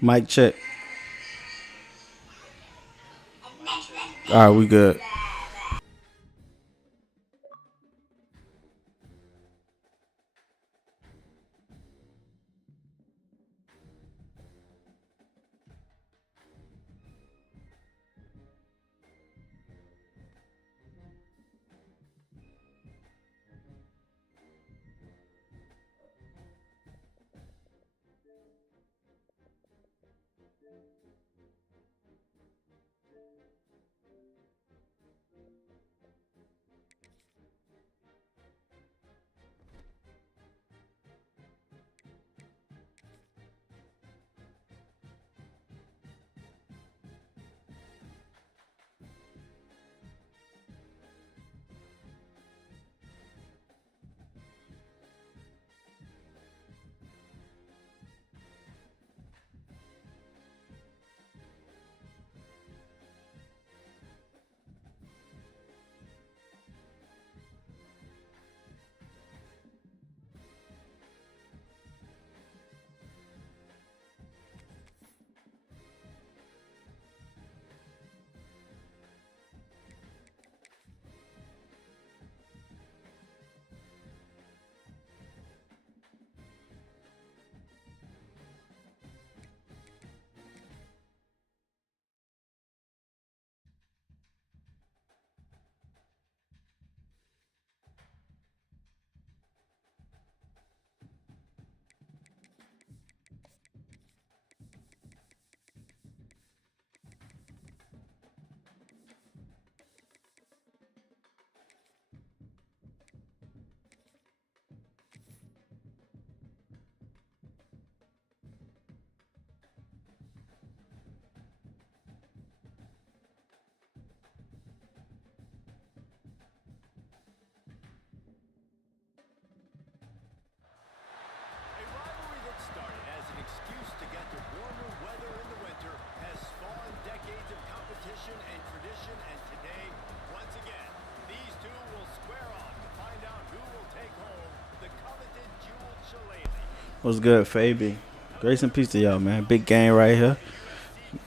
Mic check. All right, we good. A rivalry that started as an excuse to get to warmer weather in the winter has spawned decades of competition and tradition, and today, once again, these two will square off to find out who will take home the coveted jeweled shillelagh. What's good, Fabi? Grace and peace to y'all, man. Big game right here.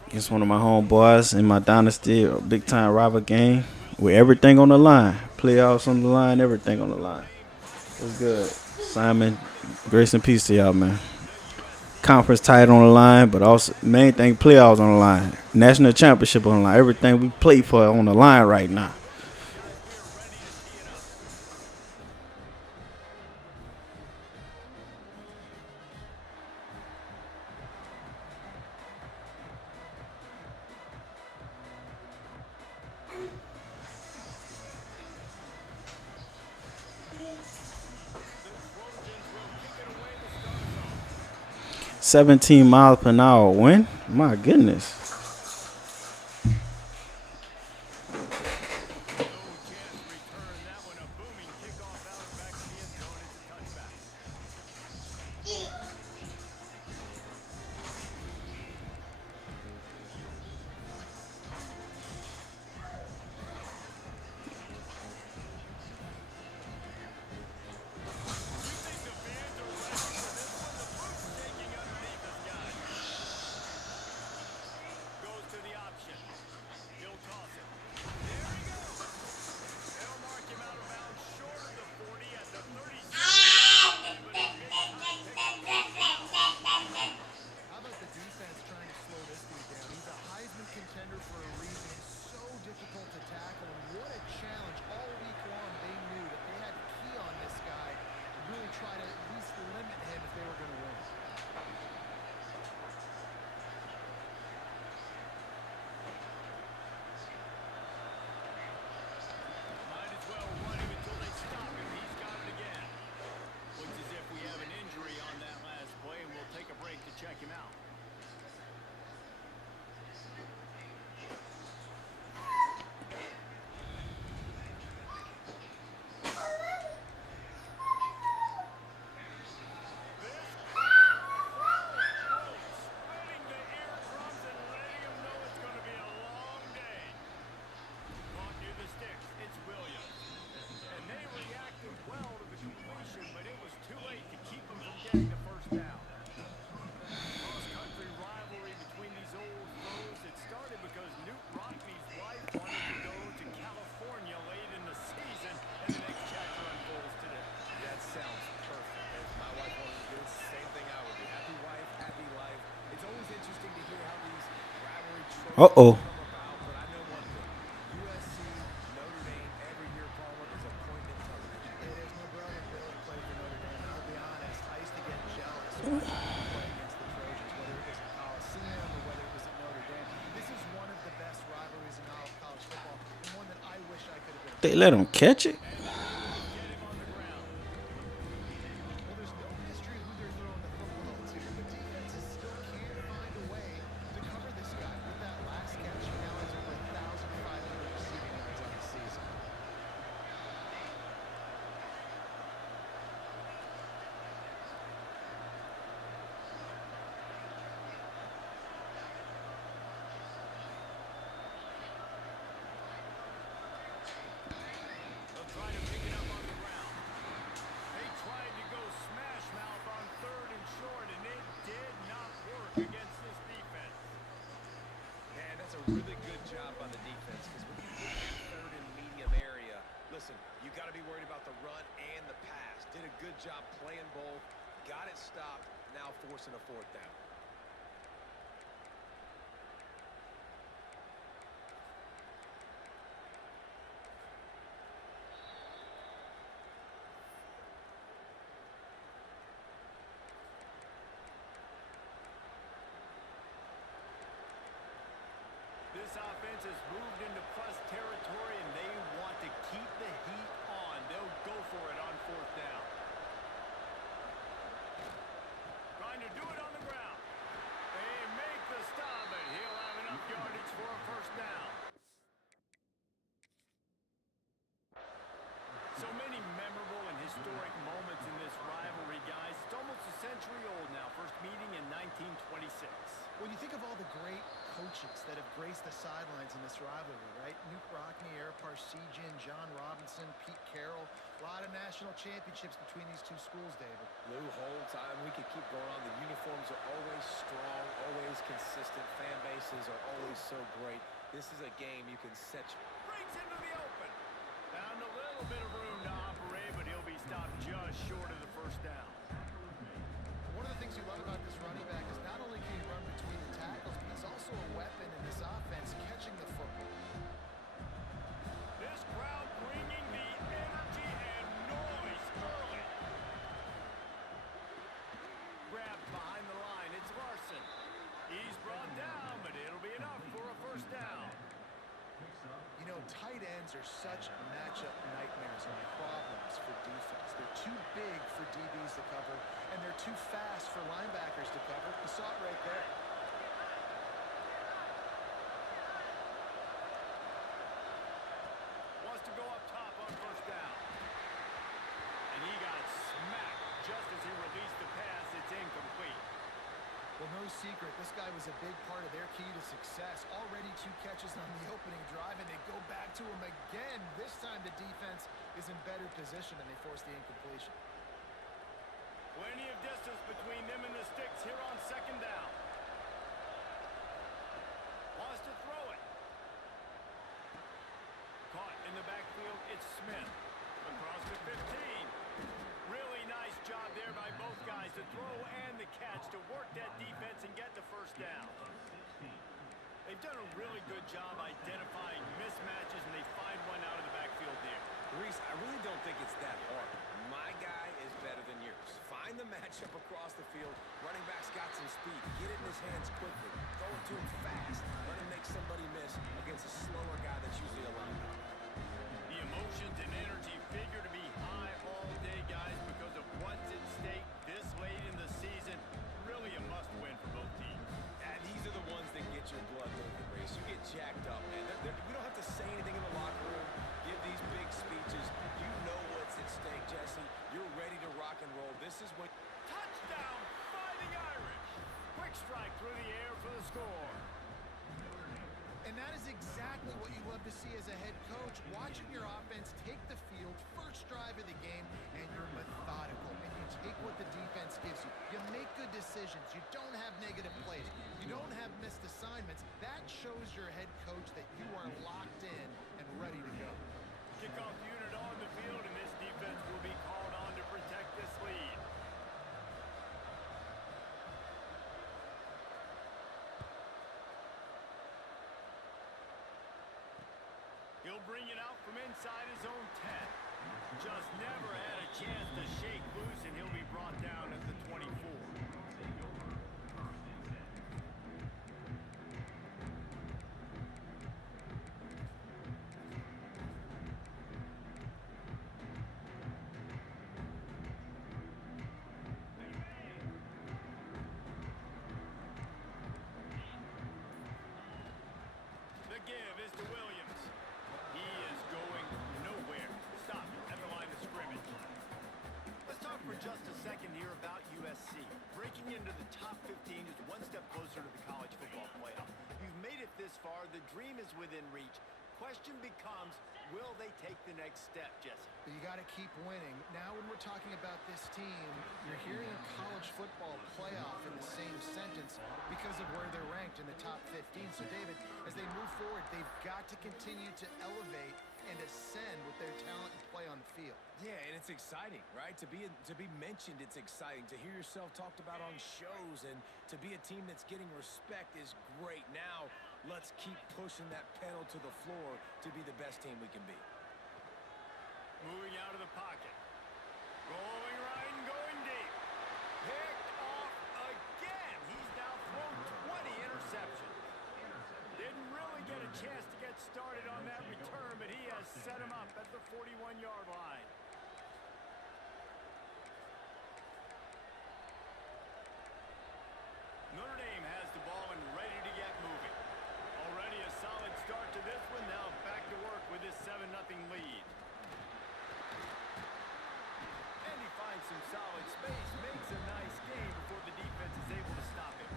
Against one of my homeboys in my dynasty, a big time rival game with everything on the line. Playoffs on the line, everything on the line. What's good? Simon, grace and peace to y'all, man. Conference title on the line, but also main thing, playoffs on the line. National championship on the line. Everything we play for on the line right now. 17 miles per hour wind? My goodness. Uh-oh. come about, but I know one thing. USC, Notre Dame, every year, Palmer, is a point in television. It is. My brother Billy played for Notre Dame, and I'll be honest, I used to get jealous watching them play against the Trojans, whether it was at Coliseum or whether it was at Notre Dame. This is one of the best rivalries in all of college football, and one that I wish I could have been a They part let of. him catch it? And that will get him on the ground. Well, there's no mystery who they're throwing the football to. The defenses still can't find a way to cover this guy. With that last catch, he now has over 1,500 receiving yards on the season. They'll try to pick it up on the ground. They tried to go smash mouth on 3rd and short, and it did not work against this defense. Man, that's a really good job by the defense because when you get that 3rd and medium area, listen, you got to be worried about the run and the pass. Did a good job playing both, got it stopped, now forcing a 4th down. This offense has moved into plus territory, and they want to keep the heat on. They'll go for it on 4th down. Trying to do it on the ground. They make the stop, but he'll have enough yardage for a 1st down. So many memorable and historic moments in this rivalry, guys. It's almost a century old now. First meeting in 1926. When you think of all the great coaches that have graced the sidelines in this rivalry, right? Nuke Rockne, Ara Parseghian, John Robinson, Pete Carroll. A lot of national championships between these two schools, David. Lou Holtz, we could keep going on. The uniforms are always strong, always consistent. Fan bases are always so great. This is a game you can set. Breaks into the open. Found a little bit of room to operate, but he'll be stopped just short of the 1st down. One of the things you love about this running back is not only can he run between the tackles, but he's also a weapon in this offense, catching the football. This crowd bringing the energy and noise early. Grabbed behind the line. It's Larson. He's brought down, but it'll be enough for a 1st down. You know, tight ends are such matchup nightmares and problems for defense. They're too big for DBs to cover, and they're too fast for linebackers to cover. You saw it right there. Wants to go up top on 1st down. And he got smacked just as he released the pass. It's incomplete. Well, no secret, this guy was a big part of their key to success. Already 2 catches on the opening drive, and they go back to him again. This time the defense is in better position, and they force the incompletion. Plenty of distance between them and the sticks here on 2nd down. Wants to throw it. Caught in the backfield, it's Smith. Across the 15. Really nice job there by both guys, the throw and the catch, to work that defense and get the 1st down. They've done a really good job identifying mismatches, and they find one out of the backfield there. Reese, I really don't think it's that hard. My guy is better than yours. Find the matchup across the field. Running back's got some speed. Get it in his hands quickly. Throw it to him fast. Let him make somebody miss against a slower guy that's usually a linebacker. The emotions and energy figure to be high all day, guys, because of what's at stake this late in the season. Really a must-win for both teams. And these are the ones that get your blood moving, Reese. You get jacked up, man. We don't have to say anything in the locker room, give these big speeches. You know what's at stake, Jesse. You're ready to rock and roll. This is what... Touchdown by the Irish. Quick strike through the air for the score. And that is exactly what you love to see as a head coach, watching your offense take the field, first drive of the game, and you're methodical, and you take what the defense gives you. You make good decisions. You don't have negative plays. You don't have missed assignments. That shows your head coach that you are locked in and ready to go. Kickoff unit on the field, and this defense will be called on to protect this lead. He'll bring it out from inside his own 10. Just never had a chance to shake loose, and he'll be brought down at the 24. The give is to Williams. He is going nowhere. Stop at the line of scrimmage. Let's talk for just a second here about USC. Breaking into the top 15 is one step closer to the college football playoff. You've made it this far. The dream is within reach. Question becomes, will they take the next step, Jesse? But you got to keep winning. Now when we're talking about this team, you're hearing college football playoff in the same sentence because of where they're ranked in the top 15. So, David, as they move forward, they've got to continue to elevate and ascend with their talent and play on the field. Yeah, and it's exciting, right? To be mentioned, it's exciting. To hear yourself talked about on shows and to be a team that's getting respect is great. Now, let's keep pushing that pedal to the floor to be the best team we can be. Moving out of the pocket. Going right and going deep. Picked off again. He's now thrown 20 interceptions. Didn't really get a chance to get started on that return, but he has set him up at the 41-yard line. Notre Dame has the ball and ready to get moving. Already a solid start to this one. Now back to work with this 7-0 lead. And he finds some solid space, makes a nice game before the defense is able to stop him.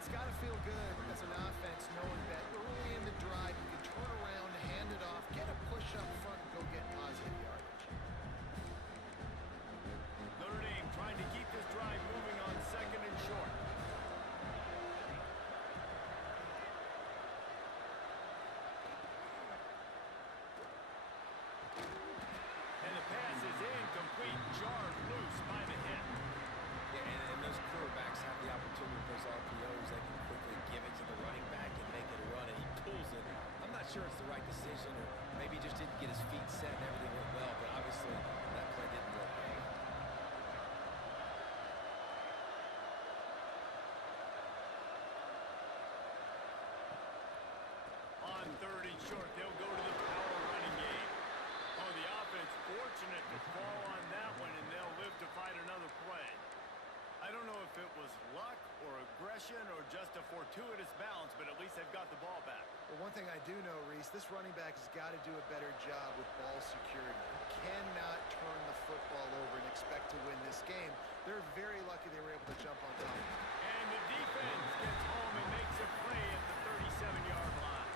It's got to feel good as an offense knowing that early in the drive you can turn around, hand it off, get a push up front, and go get positive yardage. Notre Dame trying to keep this drive moving on 2nd and short. And the pass is incomplete, jarred loose by the hit. Yeah, and those quarterbacks have the opportunity with those RPOs. They can quickly give it to the running back and make it a run, and he pulls it. I'm not sure it's the right decision, or maybe he just didn't get his feet set and everything went well, but obviously that play didn't work well. On 3rd and short, they'll go to the power running game. Oh, the offense fortunate to fall on that one, and they'll live to fight another play. I don't know if it was luck or aggression or just a fortuitous bounce, but at least they've got the ball back. Well, one thing I do know, Reese, this running back has got to do a better job with ball security. He cannot turn the football over and expect to win this game. They're very lucky they were able to jump on top. And the defense gets home and makes a play at the 37-yard line.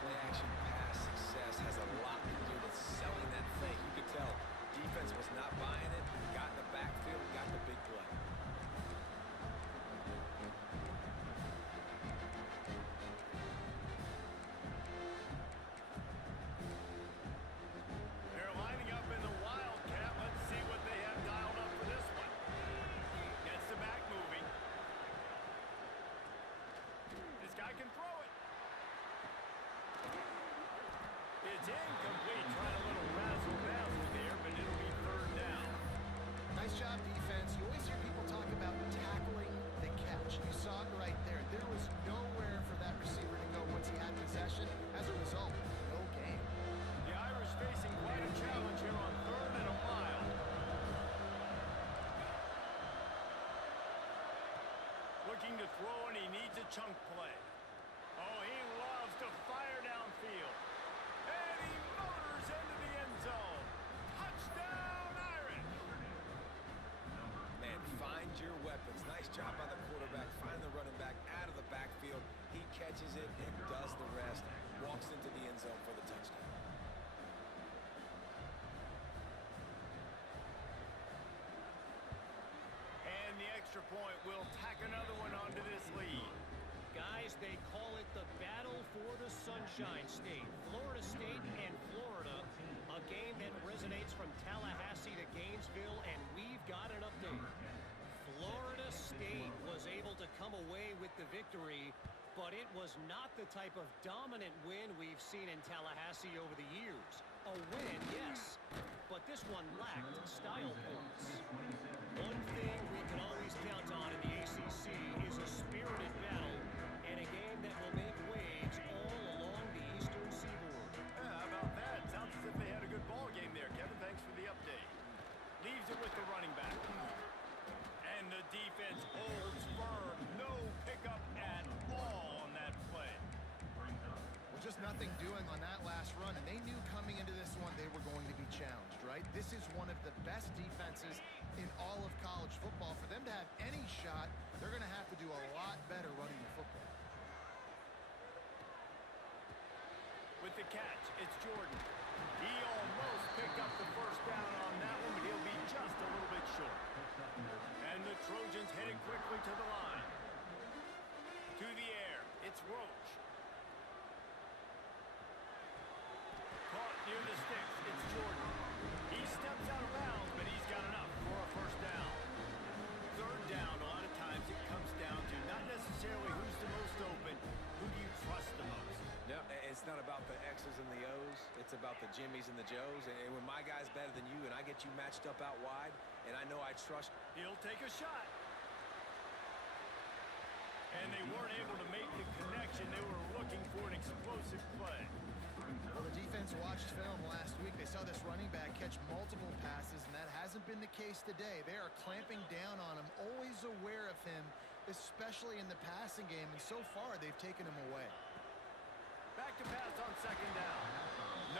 Play-action pass success has a lot to do with selling that fake. You could tell defense was not buying it, got in the backfield, got the big play. They're lining up in the Wildcat. Let's see what they have dialed up for this one. Gets the back moving. This guy can throw it. It's incomplete. Trying a little razzle-dazzle there, but it'll be 3rd down. Nice job, defense. You always hear people talk about tackling the catch. You saw it right there. There was nowhere for that receiver to go once he had possession. As a result, no gain. The Irish facing quite a challenge here on 3rd and a mile. Looking to throw, and he needs a chunk play. Oh, he loves to fire downfield. And he motors into the end zone. Touchdown, Irish! Man, find your weapons. Nice job by the quarterback. Find the running back out of the backfield. He catches it and does the rest. Walks into the end zone for the touchdown. And the extra point will tack another one onto this lead. Guys, they call it the battle for the Sunshine State. Florida State and Florida, a game that resonates from Tallahassee to Gainesville, and we've got an update. Florida State was able to come away with the victory, But it was not the type of dominant win we've seen in Tallahassee over the years. A win, yes, but this one lacked style points. One thing we can always count on in the ACC is a spirited battle and a game that will make waves all along the Eastern Seaboard. Yeah, how about that? Sounds as if they had a good ball game there, Kevin. Thanks for the update. Leaves it with the running back. And the defense holds firm. No pickup at all on that play. Well, just nothing doing on that last run, and they knew coming into this one they were going to be challenged, right? This is one of the best defenses in all of college football. For them to have any shot, they're going to have to do a lot better running the football. With the catch, it's Jordan. He almost picked up the first down on that one, but he'll be just a little bit short. And the Trojans headed quickly to the line. To the air, it's Roach. Caught near the sticks, it's Jordan. He steps out of bounds, but he's got enough for a first down. Third down, a lot of times it comes down to not necessarily who's the most open, who do you trust the most? No, it's not about the X's and the O's. It's about the Jimmys and the Joes. And when my guy's better than you and I get you matched up out wide, and I know I trust... He'll take a shot. And they weren't able to make the connection. They were looking for an explosive play. Well, the defense watched film last week. They saw this running back catch multiple passes, and that hasn't been the case today. They are clamping down on him, always aware of him, especially in the passing game, and so far they've taken him away. Back to pass on second down.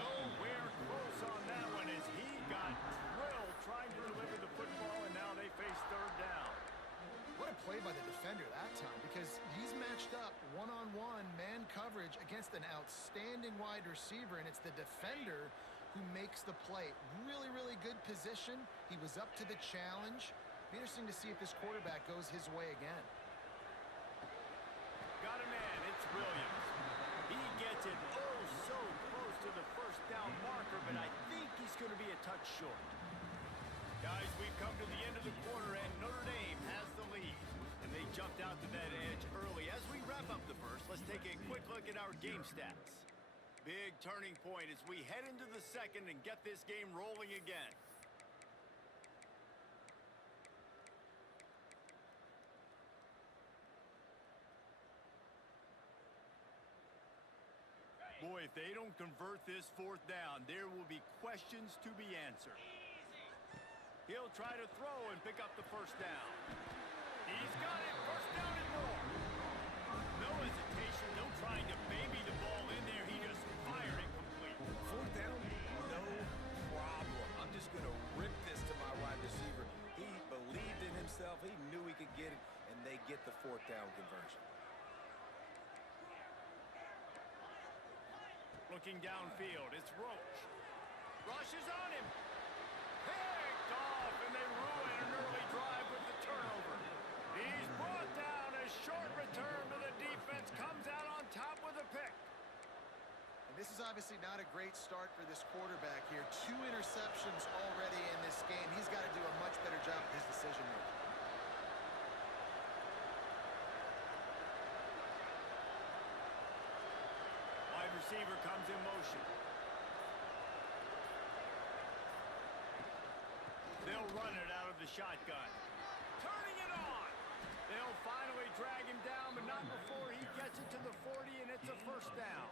Nowhere close on that one as he got drilled trying to deliver the football, and now they face third down. What a play by the defender that time, because he's matched up one-on-one man coverage against an outstanding wide receiver, and it's the defender who makes the play. Really, really good position. He was up to the challenge. Be interesting to see if this quarterback goes his way again. Got a man, it's Williams. He gets it oh so close to the first down marker, but I think he's going to be a touch short. Guys, we've come to the end of the quarter, and Notre Dame has the lead. And they jumped out to that edge early. As we wrap up the first, let's take a quick look at our game stats. Big turning point as we head into the second and get this game rolling again. Boy, if they don't convert this fourth down, there will be questions to be answered. He'll try to throw and pick up the first down. He's got it, first down and more. No hesitation, no trying to baby the ball in there. He just fired it complete. Fourth down, no problem. I'm just going to rip this to my wide receiver. He believed in himself. He knew he could get it, and they get the fourth down conversion. Looking downfield, it's Roach. Rushes on him. Picked off, and they ruin an early drive with the turnover. He's brought down. A short return to the defense. Comes out on top with a pick. And this is obviously not a great start for this quarterback here. 2 interceptions already in this game. He's got to do a much better job with his decision-making. Wide receiver comes in motion. They'll run it out of the shotgun. Turning it on. They'll finally drag him down, but not before he gets it to the 40, and it's a first down.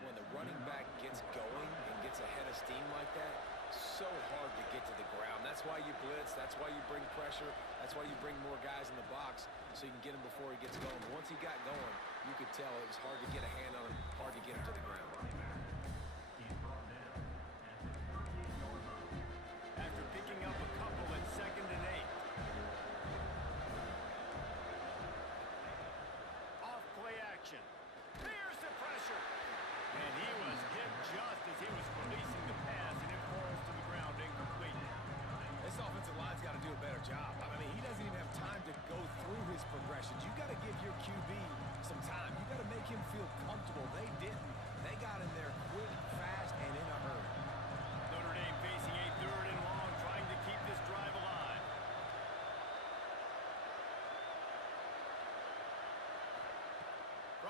When the running back gets going and gets ahead of steam like that, so hard to get to the ground. That's why you blitz. That's why you bring pressure. That's why you bring more guys in the box so you can get him before he gets going. But once he got going, you could tell it was hard to get a hand on him, hard to get him to the ground. After picking up a couple at 2nd and 8. Off play action. There's the pressure. And he was hit just as he was releasing the pass, and it falls to the ground incomplete. This offensive line's got to do a better job. I mean, he doesn't even have time to go through his progressions. You got to give your QB some time. You got to make him feel comfortable. They didn't. They got in there quick, fast, and in a hurry. Notre Dame facing a 3rd and long, trying to keep this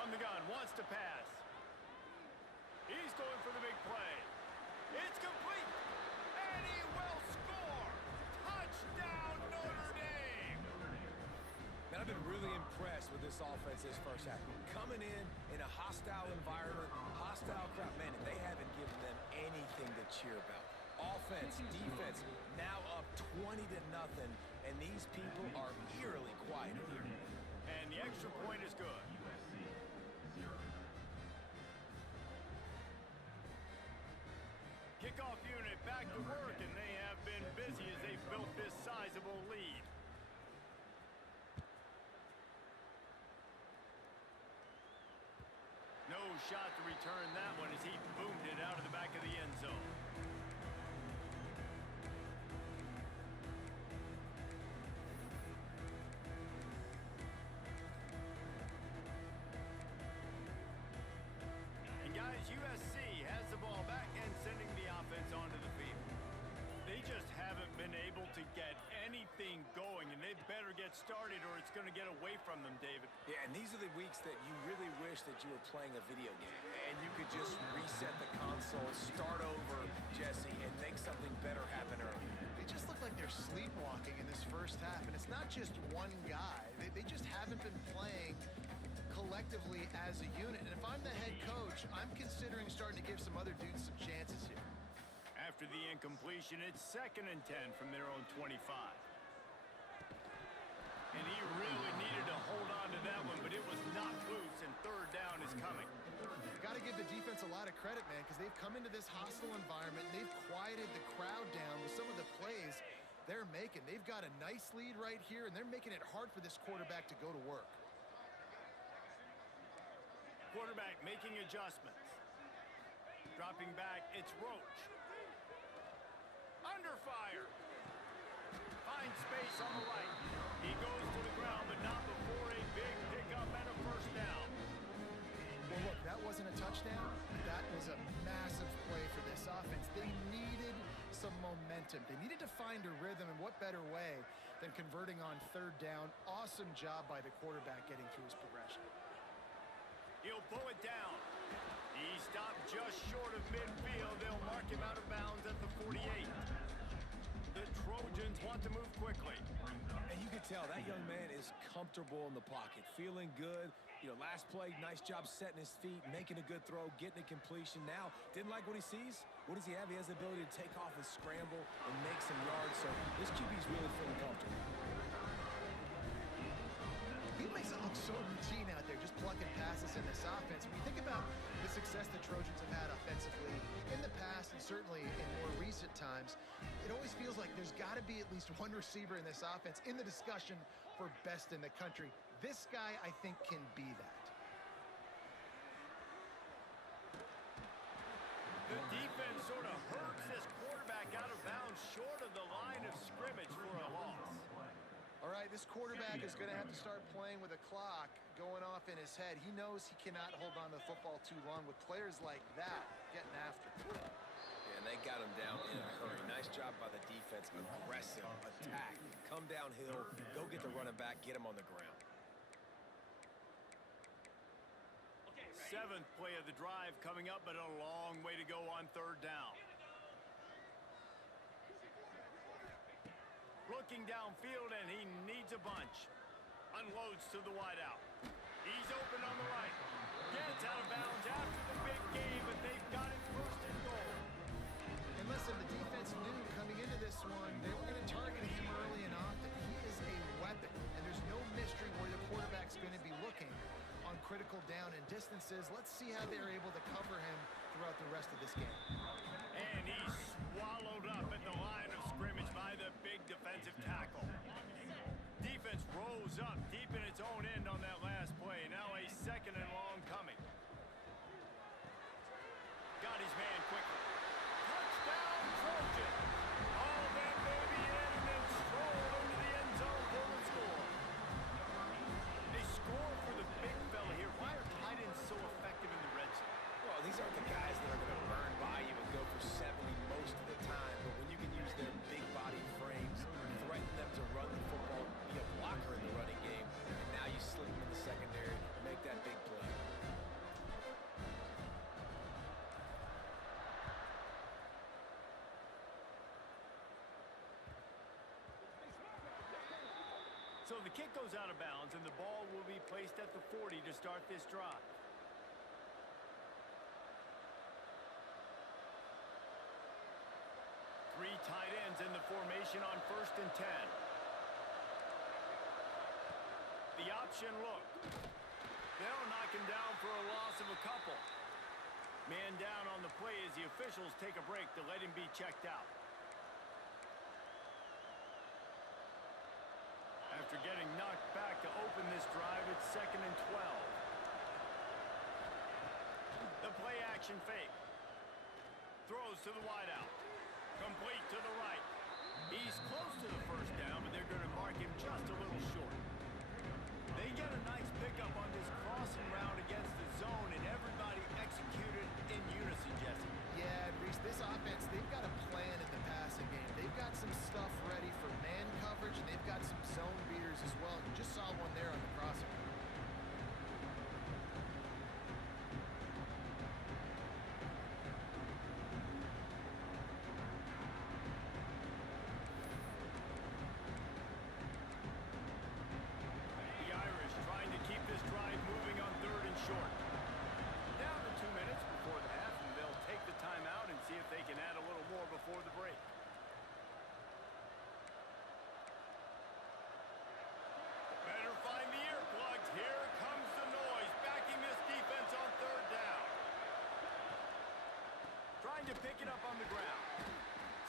From the gun, wants to pass. He's going for the big play. It's complete, and he will score. Touchdown, Notre Dame. Man, I've been really impressed with this offense this first half. Coming in a hostile environment, hostile crowd, man, they haven't given them anything to cheer about. Offense, defense, now up 20-0, and these people are eerily quiet in here. And the extra point is good. Kickoff unit back to work, and they have been busy as they've built this sizable lead. No shot to return that one as he boomed it out of the back of the end zone. And guys, USC has the ball back and sending the offense onto the field. They just haven't been able to get anything going, and they better get started or it's going to get away from them, David. Yeah, and these are the weeks that you really wish that you were playing a video game and you could just reset the console, start over, Jesse, and make something better happen early. They just look like they're sleepwalking in this first half, and it's not just one guy. They just haven't been playing collectively as a unit. And if I'm the head coach, I'm considering starting to give some other dudes some chances here. After the incompletion, it's 2nd and 10 from their own 25. And he really needed to hold on to that one, but it was knocked loose, and 3rd down is coming. You've got to give the defense a lot of credit, man, because they've come into this hostile environment, and they've quieted the crowd down with some of the plays they're making. They've got a nice lead right here, and they're making it hard for this quarterback to go to work. Quarterback making adjustments. Dropping back, it's Roach. Under fire. Finds space on the right. He goes to the ground, but not before a big pickup and a 1st down. Well, look, that wasn't a touchdown, but that was a massive play for this offense. They needed some momentum. They needed to find a rhythm, and what better way than converting on 3rd down. Awesome job by the quarterback getting through his progression. He'll pull it down. He stopped just short of midfield. They'll mark him out of bounds at the 48. The Trojans want to move quickly. And you can tell that young man is comfortable in the pocket, feeling good. You know, last play, nice job setting his feet, making a good throw, getting a completion. Now, didn't like what he sees. What does he have? He has the ability to take off and scramble and make some yards. So this QB's really feeling comfortable. He makes it look so routine out there, just plucking passes in this offense. When you think about the success the Trojans have had offensively in the past and certainly in more recent times, it always feels like there's got to be at least one receiver in this offense in the discussion for best in the country. This guy, I think, can be that. The defense sort of hurts this quarterback out of bounds short of the line of scrimmage for a loss. All right, this quarterback is going to have to start playing with a clock going off in his head. He knows he cannot hold on to the football too long with players like that getting after him. Yeah, and they got him down in a hurry. Nice job by the defense. Aggressive attack. Come downhill, go get the running back, get him on the ground. 7th play of the drive coming up, but a long way to go on 3rd down. Looking downfield, and he needs a bunch. Unloads to the wideout. He's open on the right. Gets out of bounds after the big game, but they've got it 1st and goal. And listen, the defense knew coming into this one, they were going to target him early and often. He is a weapon, and there's no mystery where the quarterback's going to be looking on critical down and distances. Let's see how they're able to cover him throughout the rest of this game. And he's swallowed up at the line of scrimmage by the big defensive tackle. Defense rose up deep in its own end on that last play. Now a 2nd and long coming. Got his man quickly. Touchdown, Trojan. All that baby in and then strolled into the end zone for the score. They score for the big fella here. Why are tight ends so effective in the red zone? Well, these aren't the guys that are going to burn by you and go for 70 most of the time, but when you can use their big body frames, threaten them to run the football, be a blocker in the running game, So the kick goes out of bounds, and the ball will be placed at the 40 to start this drive. Three tight ends in the formation on 1st and 10. The option look. They'll knock him down for a loss of a couple. Man down on the play as the officials take a break to let him be checked out. After getting knocked back to open this drive, it's 2nd and 12. The play action fake. Throws to the wideout. Complete to the right. He's close to the first down, but they're going to mark him just a little short. They get a nice pickup on this crossing route against the zone, and everybody executed in unison, Jesse. Yeah, Reese, this offense, they've got a plan in the passing game. They've got some stuff ready for man coverage, and they've got some zone beaters as well. You just saw one there on the crossing. This drive moving on 3rd and short. Down to 2 minutes before the half, and they'll take the timeout and see if they can add a little more before the break. Better find the earplugs. Here comes the noise, backing this defense on 3rd down. Trying to pick it up on the ground.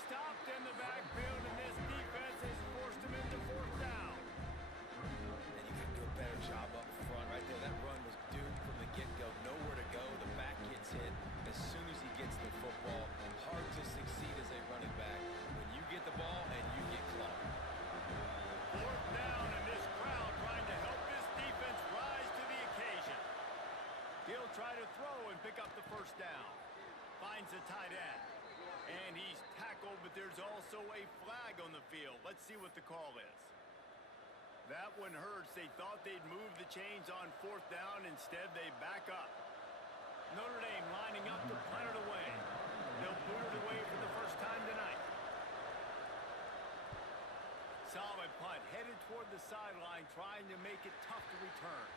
Stopped in the backfield, and this defense has forced him into 4th down. Better job up front right there. That run was doomed from the get-go. Nowhere to go. The back gets hit as soon as he gets the football. Hard to succeed as a running back when you get the ball and you get clocked. 4th down, and this crowd trying to help this defense rise to the occasion. He'll try to throw and pick up the 1st down. Finds the tight end. And he's tackled, but there's also a flag on the field. Let's see what the call is. That one hurts. They thought they'd move the chains on 4th down. Instead, they back up. Notre Dame lining up to punt it away. They'll boot it away for the first time tonight. Solid punt. Headed toward the sideline, trying to make it tough to return.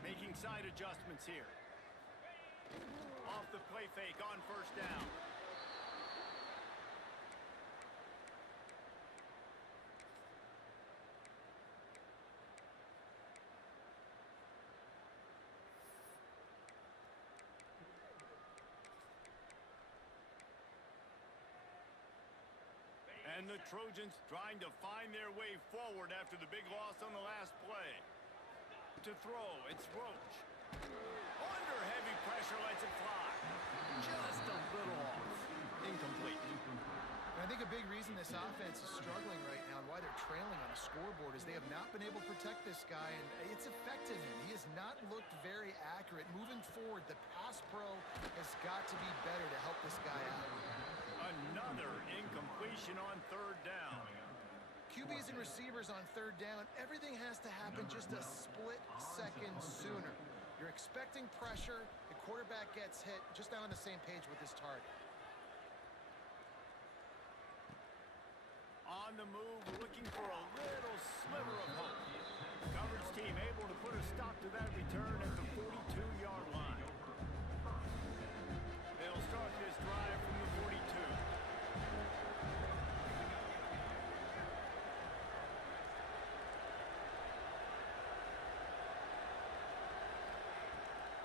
Making side adjustments here. Off the play fake on 1st down. And the Trojans trying to find their way forward after the big loss on the last play. To throw, it's Roach. Under heavy pressure, lets it fly. Just a little off. Incomplete. And I think a big reason this offense is struggling right now and why they're trailing on the scoreboard is they have not been able to protect this guy, and it's affecting him. He has not looked very accurate. Moving forward, the pass pro has got to be better to help this guy out. Another incompletion on 3rd down. QBs and receivers on 3rd down, everything has to happen just a split second sooner. You're expecting pressure, the quarterback gets hit, just not on the same page with his target. On the move, looking for a little sliver of hope. Coverage team able to put a stop to that return at the 42-yard line. They'll start this drive from the 42.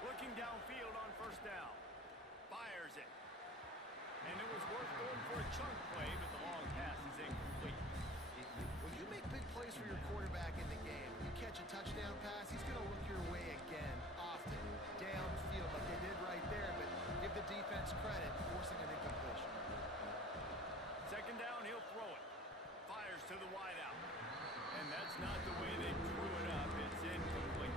Looking downfield on 1st down. Fires it. And it was worth going for a chunk play, but the long pass is incomplete. When you make big plays for your quarterback in the game, you catch a touchdown pass, he's going to look your way again, often, downfield like they did right there, but give the defense credit, forcing an incompletion. 2nd down, he'll throw it. Fires to the wideout. And that's not the way they drew it up. It's incomplete.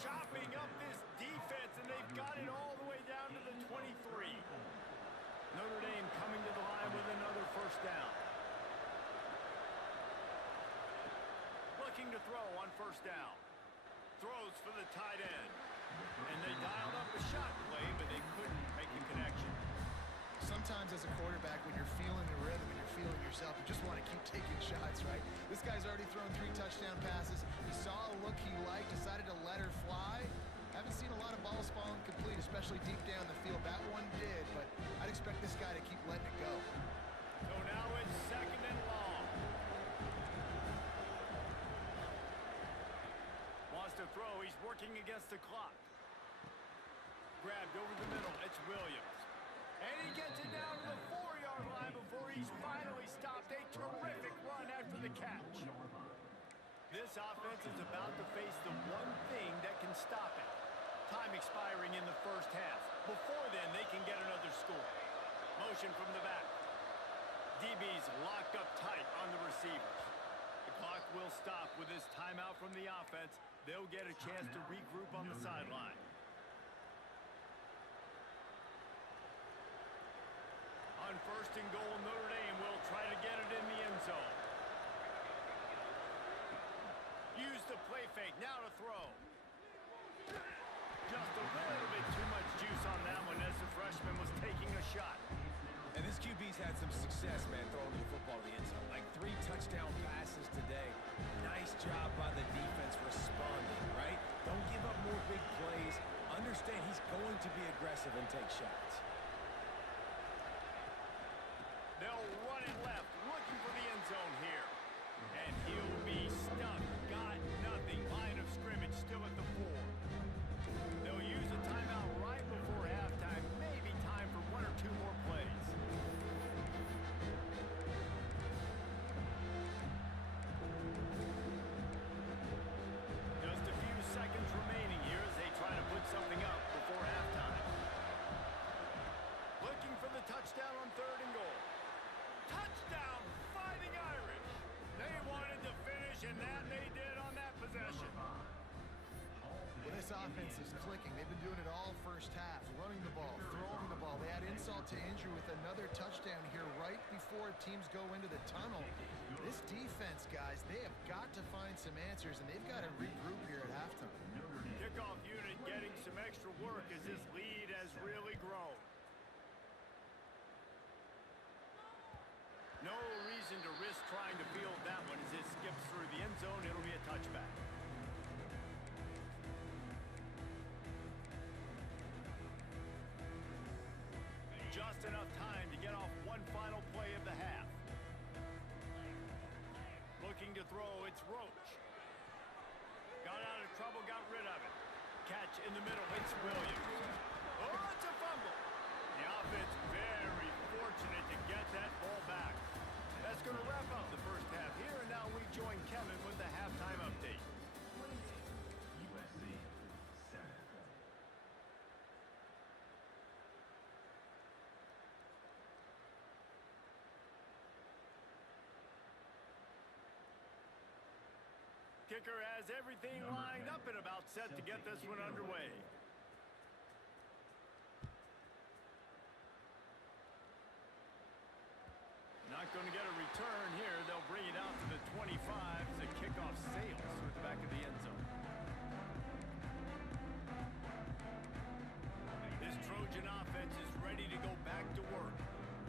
chopping up this defense, and they've got it all the way down to the 23. Notre Dame coming to the line with another first down. Looking to throw on first down. Throws for the tight end. And they dialed up a shot play, but they couldn't make the connection. Sometimes as a quarterback, when you're feeling the rhythm and you're feeling yourself, you just want to keep taking shots, right? This guy's already thrown 3 touchdown passes. He saw a look he liked, decided to let her fly. Haven't seen a lot of balls falling complete, especially deep down the field. That one did, but I'd expect this guy to keep letting it go. So now it's second and long. Wants to throw. He's working against the clock. Grabbed over the middle. It's Williams. And he gets it down to the 4-yard line before he's finally stopped. A terrific run after the catch. This offense is about to face the one thing that can stop it. Time expiring in the first half. Before then, they can get another score. Motion from the back. DB's locked up tight on the receivers. The clock will stop with this timeout from the offense. They'll get a chance to regroup on the sideline. On first and goal, Notre Dame will try to get it in the end zone. Use the play fake, now to throw. Just a little bit too much juice on that one as the freshman was taking a shot. And this QB's had some success, man, throwing the football to the end zone. Like 3 touchdown passes today. Nice job by the defense responding, right? Don't give up more big plays. Understand he's going to be aggressive and take shots. They'll run it left, looking for the end zone here. And he'll be stuck. Got nothing. Line of scrimmage still at the 4. They'll use a timeout right before halftime. Maybe time for 1 or 2 more plays. Just a few seconds remaining here as they try to put something up before halftime. Looking for the touchdown on third and goal. Touchdown, Fighting Irish. They wanted to finish, and that they did on that possession. Well, this offense is clicking. They've been doing it all first half, running the ball, throwing the ball. They add insult to injury with another touchdown here right before teams go into the tunnel. This defense, guys, they have got to find some answers, and they've got to regroup here at halftime. Kickoff unit getting some extra work as this lead has really grown. No reason to risk trying to field that one as it skips through the end zone. It'll be a touchback. Just enough time to get off one final play of the half. Looking to throw, it's Roach. Got out of trouble, got rid of it. Catch in the middle, it's Williams. Oh, it's a fumble. The offense very fortunate to get that ball back. That's going to wrap up the first half here, and now we join Kevin with the halftime update. Kicker has everything lined up and about set to get this one underway. Not going to get a return here. They'll bring it out to the 25 as the kickoff sails toward the back of the end zone. This Trojan offense is ready to go back to work.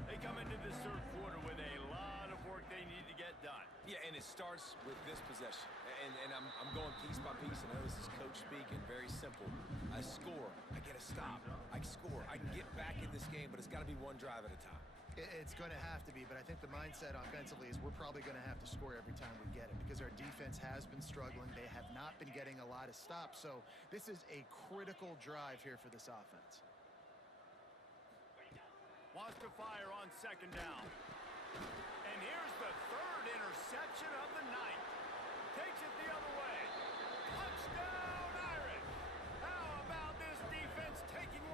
They come into this third quarter with a lot of work they need to get done. Yeah, and it starts with this possession. And I'm going piece by piece, and I know this is coach speaking, very simple. I score, I get a stop, I score, I can get back in this game, but it's got to be one drive at a time. It's going to have to be, but I think the mindset offensively is we're probably going to have to score every time we get it because our defense has been struggling. They have not been getting a lot of stops, so this is a critical drive here for this offense. Wants to fire on second down. And here's the third interception of the night. Takes it the other way. Touchdown, Irish! How about this defense taking...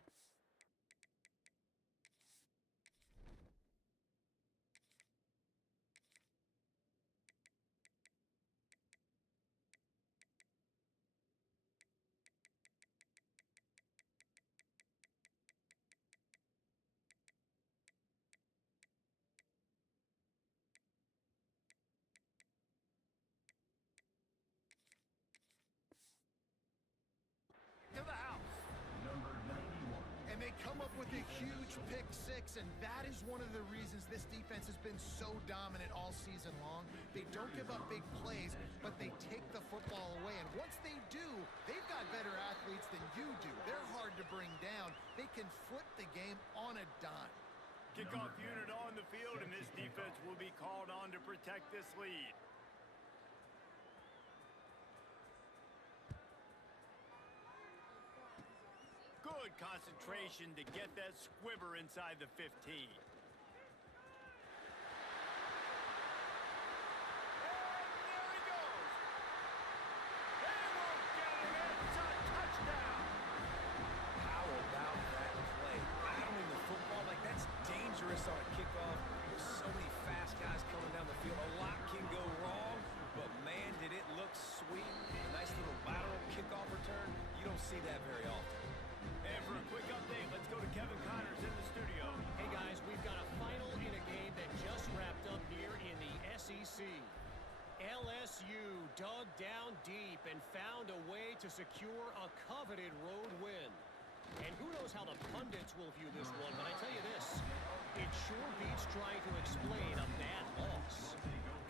with a huge pick six, and that is one of the reasons this defense has been so dominant all season long. They don't give up big plays, but they take the football away, and once they do, they've got better athletes than you do. They're hard to bring down. They can flip the game on a dime. Kickoff unit on the field, and this defense will be called on to protect this lead. Good concentration to get that squibber inside the 15. And there he goes. They won't get him. It's a touchdown. How about that play? Battling the football, like that's dangerous on a kickoff. There's so many fast guys coming down the field. A lot can go wrong, but man, did it look sweet. A nice little lateral kickoff return. You don't see that very often. And for a quick update, let's go to Kevin Connors in the studio. Hey guys, we've got a final in a game that just wrapped up here in the SEC. LSU dug down deep and found a way to secure a coveted road win. And who knows how the pundits will view this one, but I tell you this, it sure beats trying to explain a bad loss.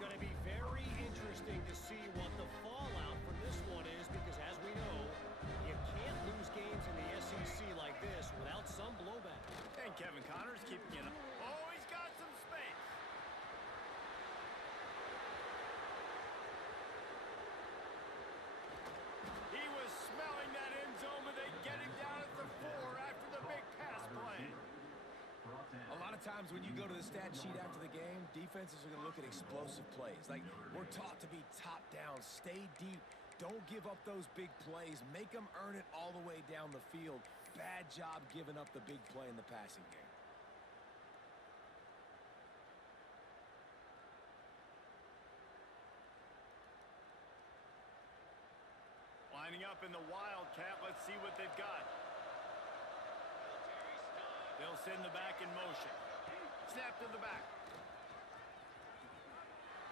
Going to be very interesting to see what the fallout from this one is, because as we know, you can't lose games in the SEC like this without some blowback. And Kevin Connors keeping it up. Oh, he's got some space. He was smelling that end zone, but they get him down at the 4 after the big pass play. A lot of times when you go to the stat sheet after the game, defenses are going to look at explosive plays. Like, we're taught to be top down, stay deep, don't give up those big plays, make them earn it all the way down the field. Bad job giving up the big play in the passing game. Lining up in the Wildcat. Let's see what they've got. They'll send the back in motion. Snap to the back.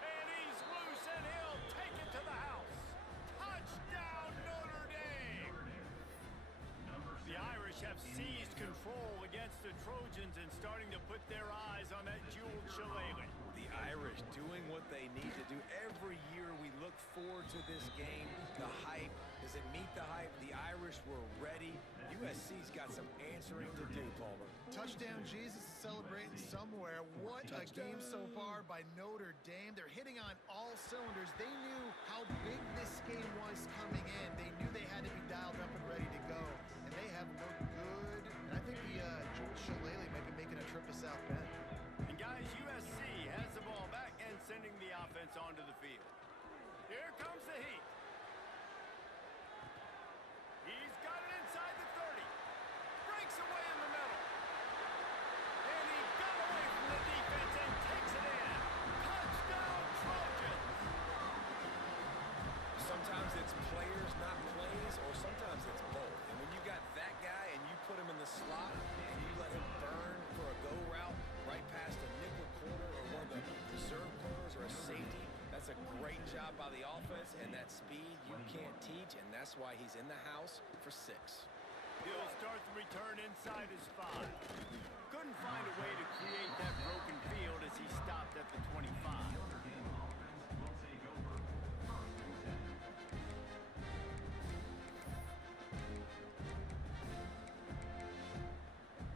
And he's loose, and he'll take it to the house. Touchdown, Notre Dame! The Irish have seized control against the Trojans and starting to put their eyes on that jeweled shillelagh. The Irish doing what they need to do. Every year we look forward to this game. The hype, does it meet the hype? The Irish were ready. USC's got some answering to do, Palmer. Touchdown Jesus is celebrating somewhere. What a game so far by Notre Dame. They're hitting on all cylinders. They knew how big this game was coming in. They knew they had to be dialed up and ready to go. And they have looked good. And I think the Jewel Shillelagh might be making a trip to South Bend. And guys, USC has the ball back and sending the offense onto the field. Here comes the heat. He's got it inside the 30. Breaks away in the middle. And he got away from the defense and takes it in. Touchdown, Trojans! Sometimes it's players, not plays, or sometimes it's both. And when you got that guy and you put him in the slot and you let him burn for a go route right past a nickel corner or one of the reserve corners or a safety, that's a great job by the offense, and that speed you can't teach, and that's why he's in the house for 6. He'll start the return inside his 5. Couldn't find a way to create that broken field as he stopped at the 25.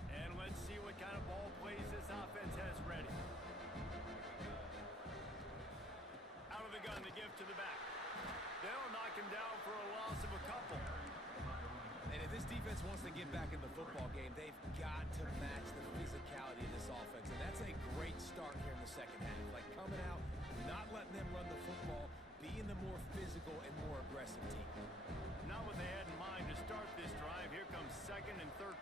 And let's see what kind of ball plays this offense has ready. Out of the gun, the give to the back. They'll knock him down for a loss of a couple. And if this defense wants to get back in the football game, they've got to match the physicality of this offense. And that's a great start here in the second half. Like coming out, not letting them run the football, being the more physical and more aggressive team. Not what they had in mind to start this drive. Here comes 2nd and 13.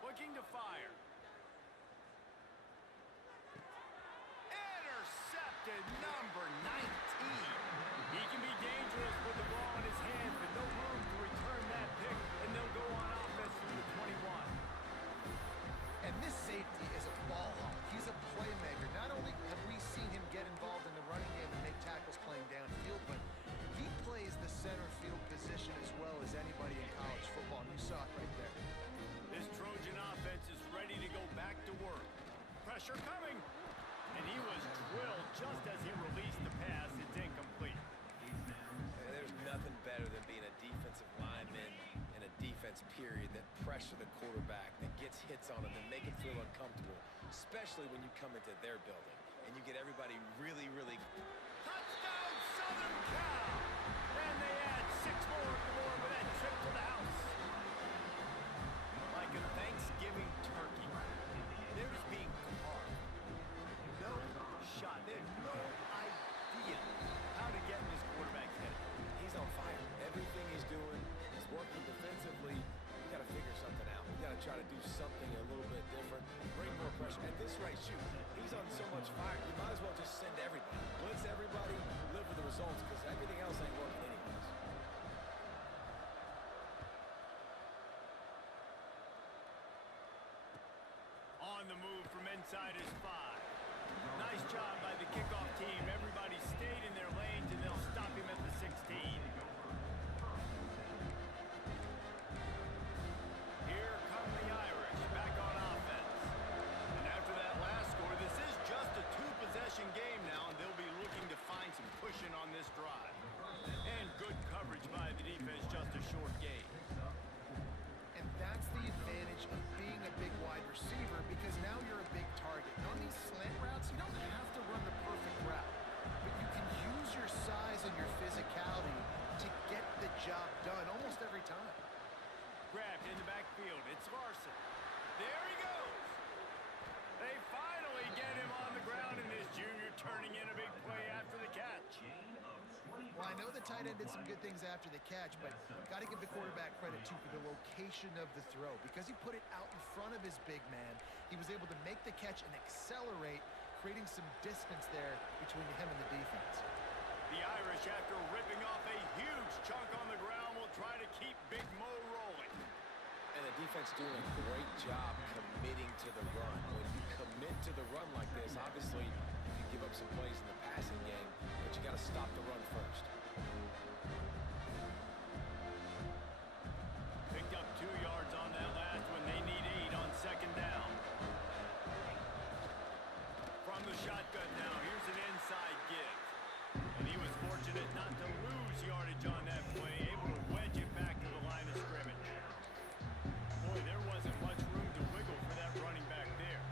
Looking to fire. Intercepted, number 19. He can be dangerous with the ball in his hands, but no room to return that pick, and they'll go on offense through the 21. And this safety is a ball hawk. He's a playmaker. Not only have we seen him get involved the center field position as well as anybody in college football, and you saw it right there. This Trojan offense is ready to go back to work. Pressure coming. And he was drilled just as he released the pass. It's incomplete. And there's nothing better than being a defensive lineman in a defense period that pressure the quarterback, that gets hits on him, that make him feel uncomfortable, especially when you come into their building and you get everybody really, really... Touchdown, Southern Cal! And they add 6 more for that trip to the house. Like a Thanksgiving turkey, they're just being carved. No shot. They have no idea how to get in this quarterback's head. He's on fire. Everything he's doing is working defensively. We got to figure something out. We got to try to do something a little bit different. Bring more pressure. At this rate, shoot, he's on so much fire. You might as well just send everybody. Blitz everybody, live with the results, because everything else ain't working anyways. On the move from inside his 5. Nice job by the kickoff team. Everybody stayed in their lanes, and they'll stop him at the 16. Here come the Irish, back on offense. And after that last score, this is just a 2-possession game now, and they'll be looking to find some cushion on this drive. And good coverage by the defense, just a short gain. And that's the advantage of being a big wide receiver, because now you're a big target. And on these slant routes, you don't have to run the perfect route, but you can use your size and your physicality to get the job done almost every time. Grabbed in the backfield. It's Larson. There he goes. They finally get him on the ground, and this junior turning in a big play after the catch. Well, I know the tight end did some good things after the catch, but got to give the quarterback credit, too, for the location of the throw. Because he put it out in front of his big man, he was able to make the catch and accelerate, creating some distance there between him and the defense. The Irish, after ripping off a huge chunk on the ground, will try to keep Big Mo rolling. And the defense doing a great job committing to the run. When you commit to the run like this, obviously you can give up some plays in the passing game, but you got to stop the run first. Picked up 2 yards on that last one. They need 8 on second down. From the shotgun now, here's an inside give. And he was fortunate not to lose yardage on that play, able to wedge it back to the line of scrimmage. Boy, there wasn't much room to wiggle for that running back there.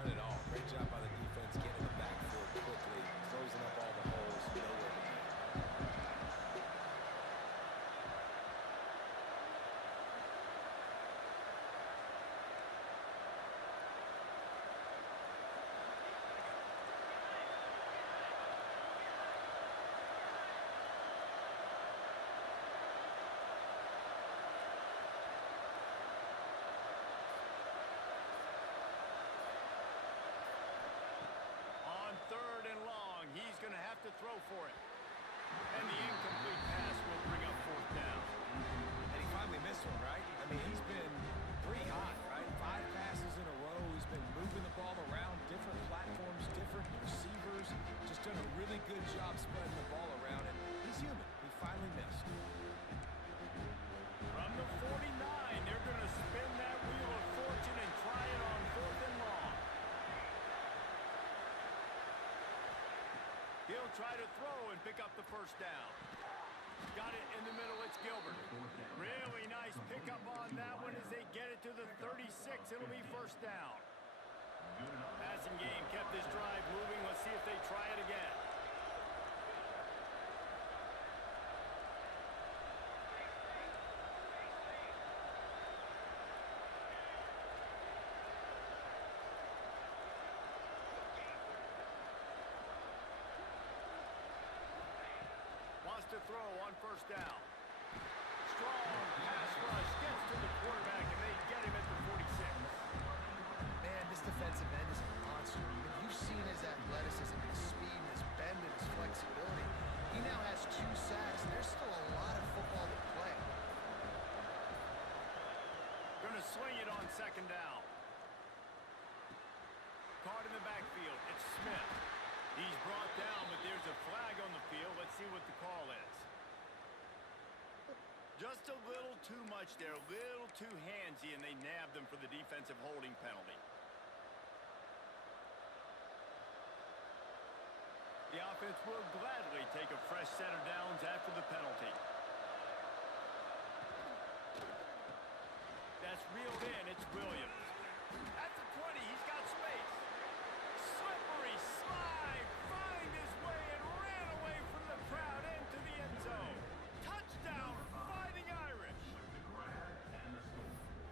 None at all. Great job by the defense getting the backfield quickly, closing up all the holes. Nowhere to go. He's going to have to throw for it. And the incomplete pass will bring up 4th down. And he finally missed one, right? I mean, he's been pretty hot, right? 5 passes in a row. He's been moving the ball around, different platforms, different receivers. Just done a really good job spreading the ball around, and he's human. He finally missed. From the 49, they're going to spin that wheel of fortune and try it on 4th and long. He'll try to throw and pick up the first down. Got it in the middle, it's Gilbert. Really nice pickup on that one as they get it to the 36. It'll be first down. Passing game kept this drive moving. Let's see if they try it again. Wants to throw on first down. Strong pass rush gets to the quarterback, and they get him at the 46. Man, this defensive end is a monster. And you've seen his athleticism, his speed, and his bend, and his flexibility. He now has 2 sacks, and there's still a lot of football to play. Going to swing it on second down. Caught in the backfield. It's Smith. He's brought down, but there's a flag on the field. Let's see what the call is. Just a little too much there, a little too handsy, and they nabbed them for the defensive holding penalty. The offense will gladly take a fresh set of downs after the penalty. That's reeled in. It's Williams. At the 20, he's got space. Slippery slide. Find his way and ran away from the crowd into the end zone. Touchdown, Fighting Irish.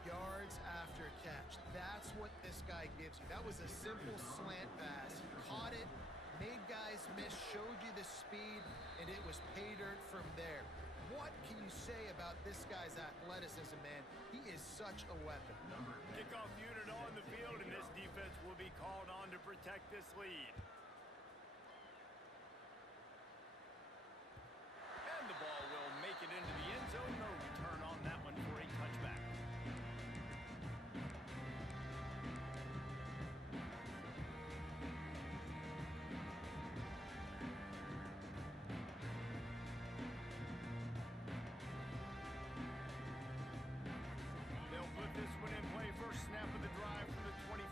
Yards after catch. That's what this guy gives you. That was a simple slant pass. He caught it, made guys miss, showed you the speed, and it was pay dirt from there. What can you say about this guy's athleticism, man? He is such a weapon. Kickoff unit on the field, and this defense will be called on to protect this lead. And the ball will make it into the end zone. No return on that one for a touchback. This one in play, first snap of the drive from the 25.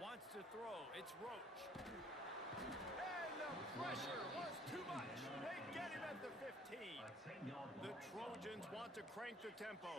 Wants to throw, it's Roach. And the pressure was too much. They get him at the 15. The Trojans want to crank the tempo.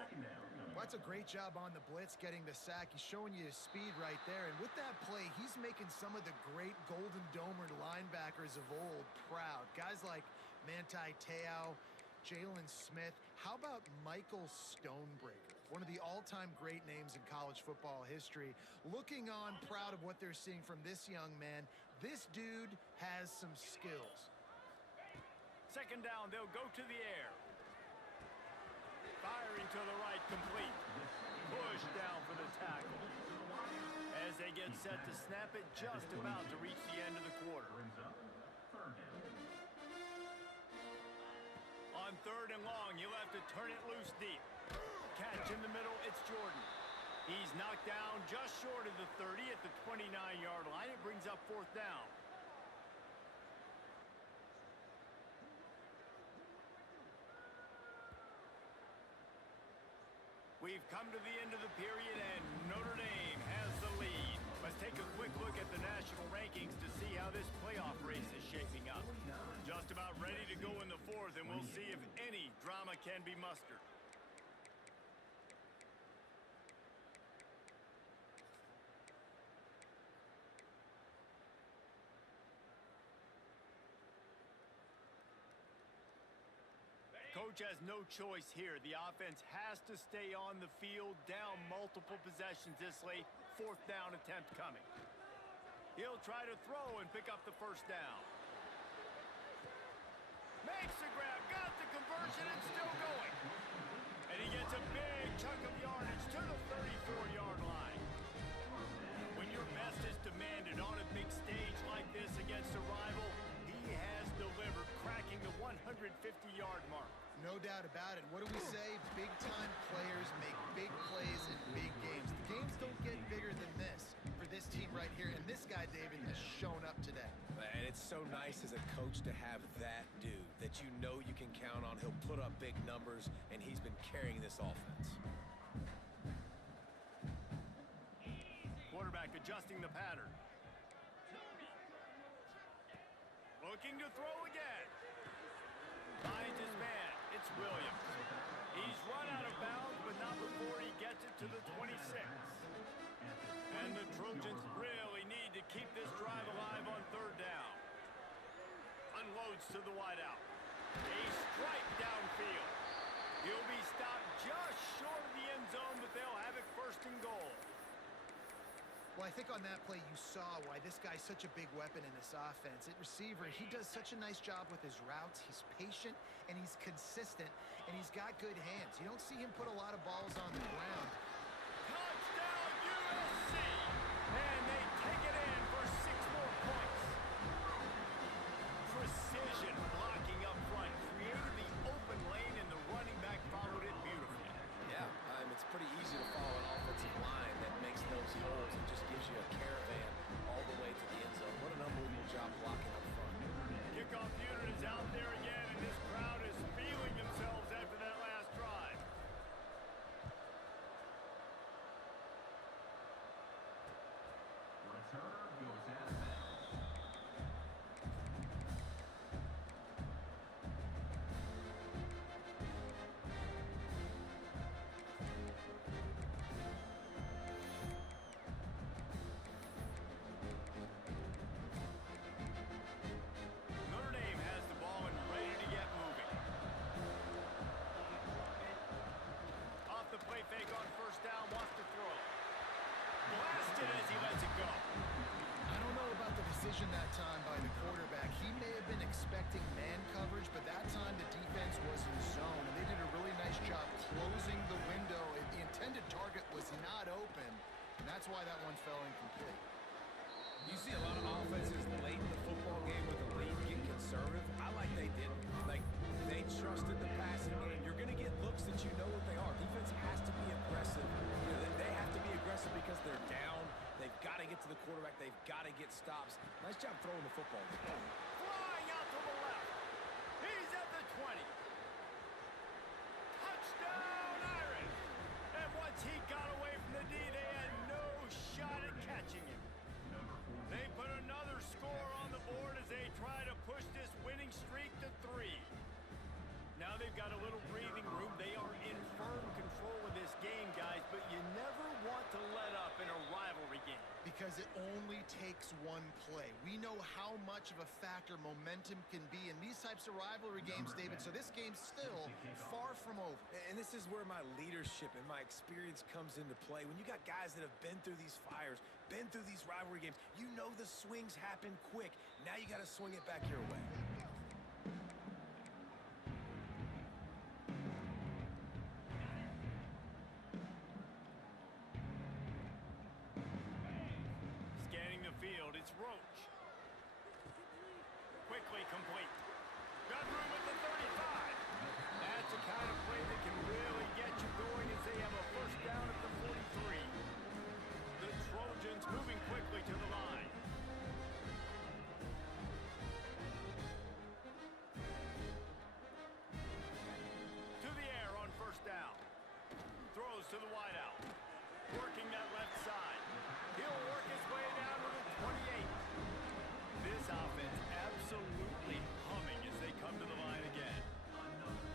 Well, that's a great job on the blitz, getting the sack. He's showing you his speed right there. And with that play, he's making some of the great Golden Domer linebackers of old proud. Guys like Manti Te'o, Jalen Smith. How about Michael Stonebreaker? One of the all-time great names in college football history. Looking on, proud of what they're seeing from this young man. This dude has some skills. Second down, they'll go to the air. Firing to the right, complete. Push down for the tackle. As they get set to snap it, just about to reach the end of the quarter. On third and long, you'll have to turn it loose deep. Catch in the middle, it's Jordan. He's knocked down just short of the 30 at the 29-yard line. It brings up fourth down. We've come to the end of the period, and Notre Dame has the lead. Let's take a quick look at the national rankings to see how this playoff race is shaping up. Just about ready to go in the fourth, and we'll see if any drama can be mustered. Coach has no choice here. The offense has to stay on the field, down multiple possessions this late. Fourth down attempt coming. He'll try to throw and pick up the first down. Makes the grab, got the conversion, and still going. And he gets a big chunk of yardage to the 34-yard line. When your best is demanded on a big stage like this against a rival, he has delivered, cracking the 150-yard mark. No doubt about it. What do we say? Big-time players make big plays in big games. The games don't get bigger than this for this team right here, and this guy, David, has shown up today. And it's so nice as a coach to have that dude that you know you can count on. He'll put up big numbers, and he's been carrying this offense. Quarterback adjusting the pattern. Looking to throw again. Finds his man. It's Williams. He's run out of bounds, but not before he gets it to the 26. And the Trojans really need to keep this drive alive on third down. Unloads to the wideout. A strike downfield. He'll be stopped just short of the end zone, but they'll have it first and goal. Well, I think on that play you saw why this guy's such a big weapon in this offense. At receiver, he does such a nice job with his routes. He's patient, and he's consistent, and he's got good hands. You don't see him put a lot of balls on the ground. Touchdown, USC! And they take it in for 6 more points. Precision blocking up front created the open lane, and the running back followed it beautifully. Yeah, it's pretty easy to follow an offensive line that makes those holes and just gives you a caravan all the way to the end zone. What an unbelievable job blocking up front. Kickoff unit is decision that time by the quarterback. He may have been expecting man coverage, but that time the defense was in zone, and they did a really nice job closing the window. The intended target was not open, and that's why that one fell incomplete. You see a lot of offenses late in the football game with a lead get conservative. I like they didn't. Like, they trusted the passing game. You're going to get looks that you know what they are. Defense has to be aggressive. You know, they have to be aggressive because they're down. They've got to get to the quarterback. They've got to get stops. Nice job throwing the football. Flying out to the left. He's at the 20. Touchdown, Irish. And once he got away from the D, they had no shot at catching him. They put another score on the board as they try to push this winning streak to 3. Now they've got a little breathing room. They are in firm control of this game, guys, but you never want to let up in a rivalry game. Because it only takes one play. We know how much of a factor momentum can be in these types of rivalry games, David, so this game's still far from over. And this is where my leadership and my experience comes into play. When you got guys that have been through these fires, been through these rivalry games, you know the swings happen quick. Now you got to swing it back your way. Scanning the field, it's Roach. Quickly complete. Got room at the 35. That's the kind of play that can really get you going as they have a first down at the 43. The Trojans moving quickly to the line. To the air on first down. Throws to the wideout. Working that left side. He'll work his way down to the 28. This offense absolutely humming as they come to the line again.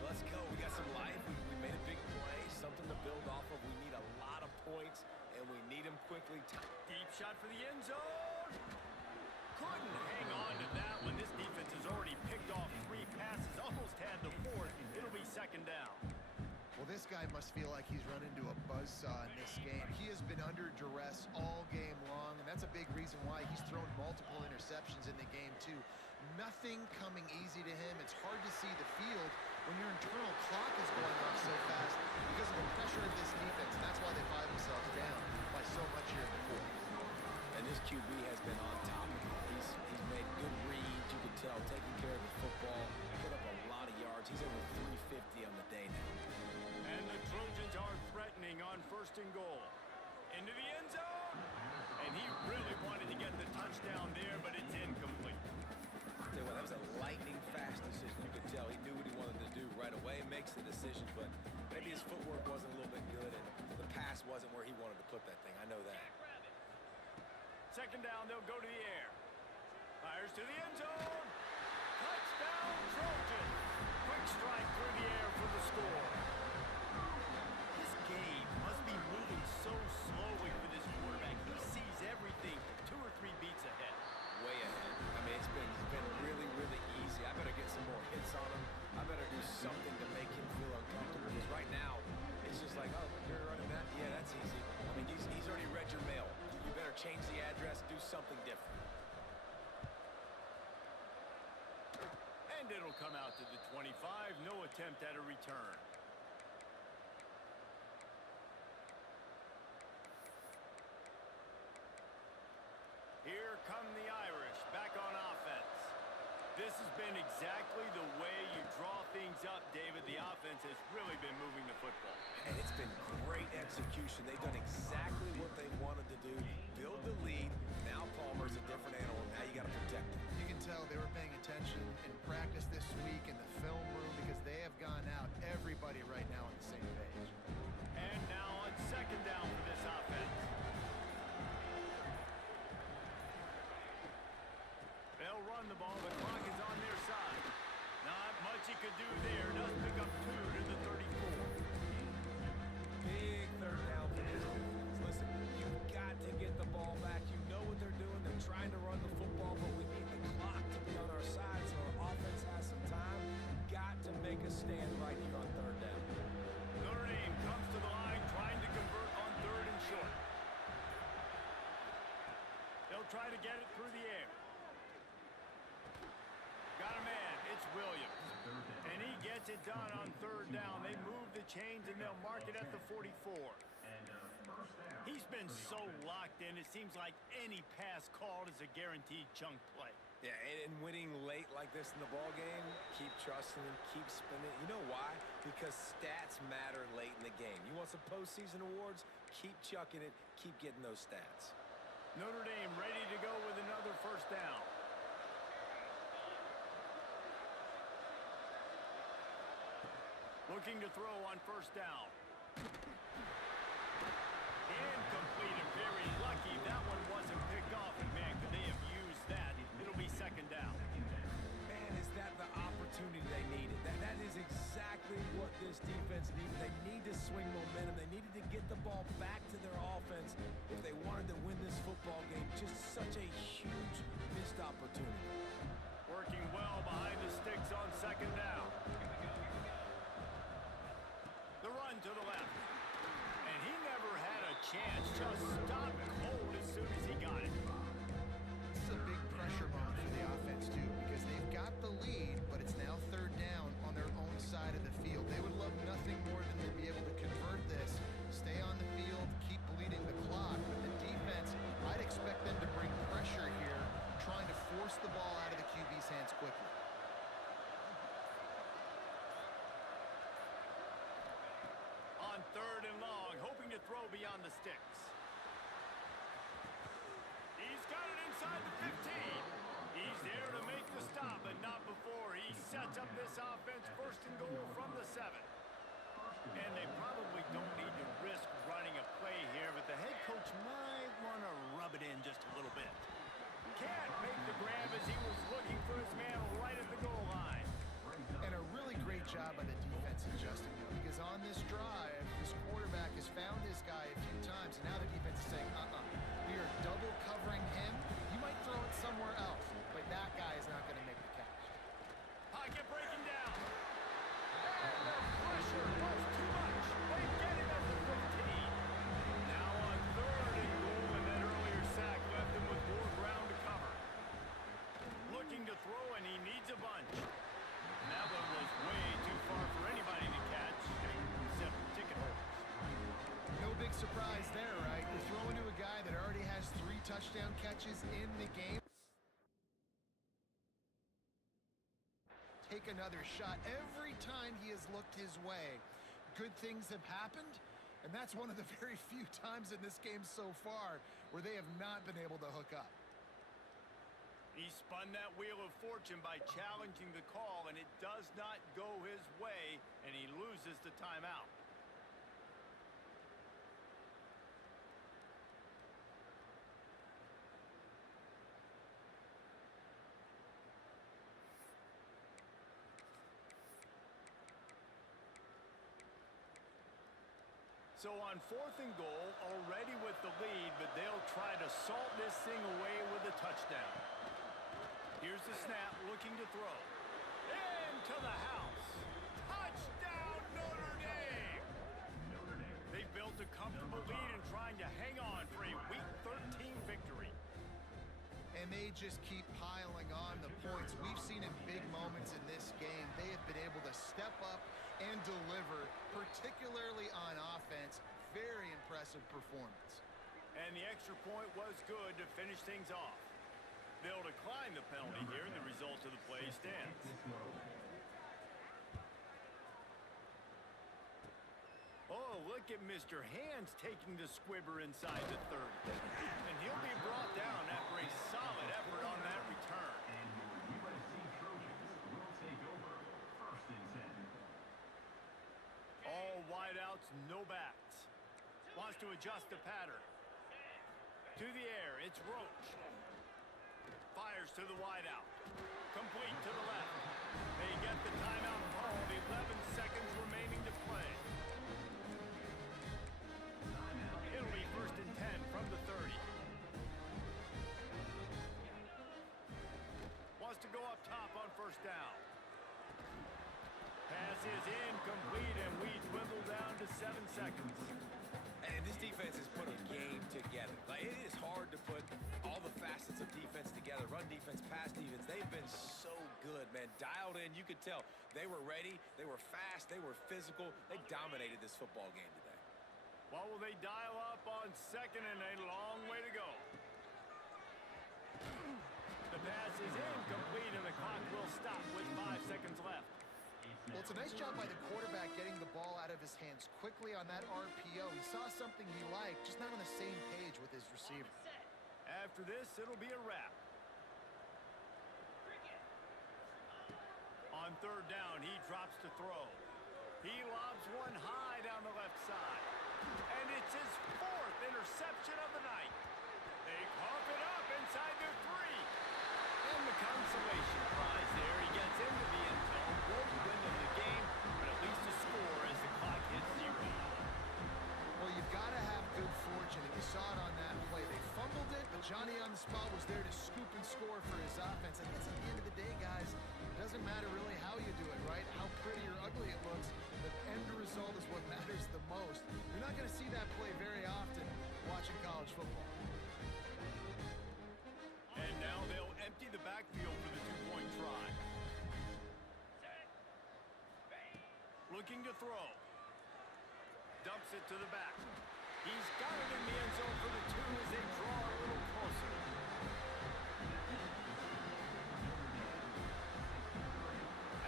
Let's go. We got some life. We made a big play, something to build off of. We need a lot of points, and we need them quickly. Deep shot for the end zone. Couldn't hang on to that one. This defense has already picked off 3 passes, almost had the 4th. It'll be second down. Well, this guy must feel like he's run into a buzzsaw in this game. He has been under duress all game long, and that's a big reason why he's thrown multiple interceptions in the game, too. Nothing coming easy to him. It's hard to see the field when your internal clock is going off so fast because of the pressure of this defense, and that's why they find themselves down by so much here in the fourth. And this QB has been on top of it. He's made good reads, you can tell, taking care of the football, put up a lot of yards. He's over 350 on the day now. And the Trojans are threatening on first and goal. Into the end zone. And he really wanted to get the touchdown there, but it's incomplete. I'll tell you what, that was a lightning-fast decision. You could tell he knew what he wanted to do right away. Makes the decision, but maybe his footwork wasn't a little bit good, and the pass wasn't where he wanted to put that thing. I know that. Second down, they'll go to the air. Fires to the end zone. Touchdown, Trojans. Quick strike through the air for the score. This game must be moving so slowly for this quarterback. He sees everything 2 or 3 beats ahead. Way ahead. I mean, it's been really, really easy. I better get some more hits on him. I better do something to make him feel uncomfortable, because right now, it's just like, oh, you're running that? Yeah, that's easy. I mean, he's already read your mail. You better change the address, do something different. And it'll come out to the 25. No attempt at a return. Here come the Irish, back on offense. This has been exactly the way you draw things up, David. The offense has really been moving the football. And it's been great execution. They've done exactly what they wanted to do. Build the lead. Now Palmer's a different animal. Now you got to protect him. You can tell they were paying attention in practice this week in the film room, because they have gone out, everybody right now on the same page. And now on second down for this offense. They'll run the ball. The clock is on their side. Not much he could do there. Does pick up 2 to the 34. Big third down for this defense. Listen, you've got to get the ball back. You know what they're doing. They're trying to run the football, but we need the clock to be on our side so our offense has some time. Got to make a stand right here on third down. Notre Dame comes to the line, trying to convert on 3rd and short. They'll try to get it through the air. Got a man. It's Williams. And he gets it done on third down. They move the chains, and they'll mark it at the 44. He's been so locked in, it seems like any pass called is a guaranteed chunk play. Yeah, and winning late like this in the ball game, keep trusting him, keep spinning. You know why? Because stats matter late in the game. You want some postseason awards? Keep chucking it, keep getting those stats. Notre Dame ready to go with another first down. Looking to throw on first down. Incomplete and very lucky that one wasn't picked off. And man, could they have used that? It'll be second down. Man, is that the opportunity they needed? That is exactly what this defense needed. They need to swing momentum. They needed to get the ball back to their offense if they wanted to win this football game. Just such a huge missed opportunity. Working well behind the sticks on second down. The run to the left. And he never had a chance. Just stopped cold as soon as he got it. This is a big pressure moment for the offense, too, because they've got the lead, but it's now third down on their own side of the field. They would love nothing more than to be able to convert this, stay on the field, keep bleeding the clock. But the defense, I'd expect them to bring pressure here, trying to force the ball out of the QB's hands quickly. On third and long, hoping to throw beyond the sticks. He's got it inside the 15. He's there to make the stop, but not before. He sets up this offense first and goal from the 7. And they probably don't need to risk running a play here, but the head coach might want to rub it in just a little bit. Can't make the grab as he was looking for his man right at the goal line. And a really great job by the defense adjusting, because on this drive, this quarterback has found his guy a few times, and now the defense is saying, we are double covering him. You might throw it somewhere else, but that guy is not going to make the catch. Pocket breaking down. And the pressure was too much. They get him at the 15. Now on third and goal, and that earlier sack left him with more ground to cover. Looking to throw, and he needs a bunch. That one was way too far for anybody to catch, except ticket holders. No big surprise there, right? You're throwing to a guy that already has 3 touchdown catches in the game. Take another shot. Every time he has looked his way, good things have happened, and that's one of the very few times in this game so far where they have not been able to hook up. He spun that wheel of fortune by challenging the call, and it does not go his way, and he loses the timeout. So on fourth and goal, already with the lead, but they'll try to salt this thing away with a touchdown. Here's the snap, looking to throw. Into the house. Touchdown, Notre Dame! They built a comfortable lead and trying to hang on for a Week 13 victory. And they just keep piling on the points. We've seen in big moments in this game, they have been able to step up and deliver, particularly on offense. Very impressive performance. And the extra point was good to finish things off. They'll decline the penalty here, and the result of the play stands. Oh, look at Mr. Hands taking the squibber inside the 30. And he'll be brought down after a solid effort on that return. All wideouts, no backs. Wants to adjust the pattern. To the air, it's Roach. Fires to the wideout. Complete to the left. They get the timeout called. 11 seconds remaining to play. It'll be first and 10 from the 30. Wants to go up top on first down. Pass is incomplete, and we dwindle down to 7 seconds. And this defense has put a game together. Like, it is hard to put all the facets of defense together. Run defense, pass defense. They've been so good, man. Dialed in, you could tell. They were ready, they were fast, they were physical. They dominated this football game today. What will they dial up on second and a long way to go? The pass is incomplete and the clock will stop with 5 seconds left. Well, it's a nice job by the quarterback getting the ball out of his hands quickly on that RPO. He saw something he liked, just not on the same page with his receiver. After this, it'll be a wrap. On third down, he drops to throw. He lobs one high down the left side. And it's his 4th interception of the night. They cough it up inside their 3. And the consolation prize there. He gets into the end zone. Won't win them the game, but at least a score as the clock hits 0. Well, you've got to have good fortune, and you saw it on that play. They fumbled it, but Johnny on the spot was there to scoop and score for his offense. I guess at the end of the day, guys, it doesn't matter really how you do it, right? How pretty or ugly it looks. The end result is what matters the most. You're not going to see that play very often watching college football. And now they'll empty the backfield for the 2-point try. Looking to throw. Dumps it to the back. He's got it in the end zone for the 2 as they draw a little closer.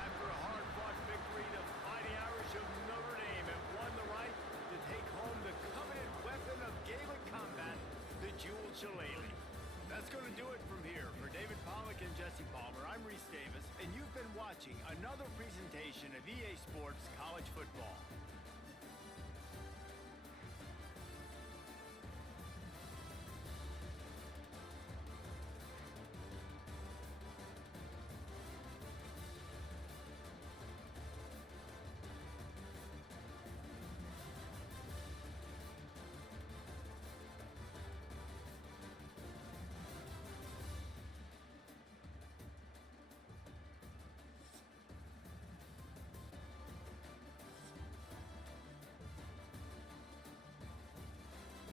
After a hard-fought victory, the Fighting Irish of Notre Dame have won the right to take home the coveted weapon of Gaelic combat, the jeweled shillelagh. That's going to do it from here. For David Pollack and Jesse Palmer, I'm Reese Davis, and you've been watching another presentation of EA Sports College Football.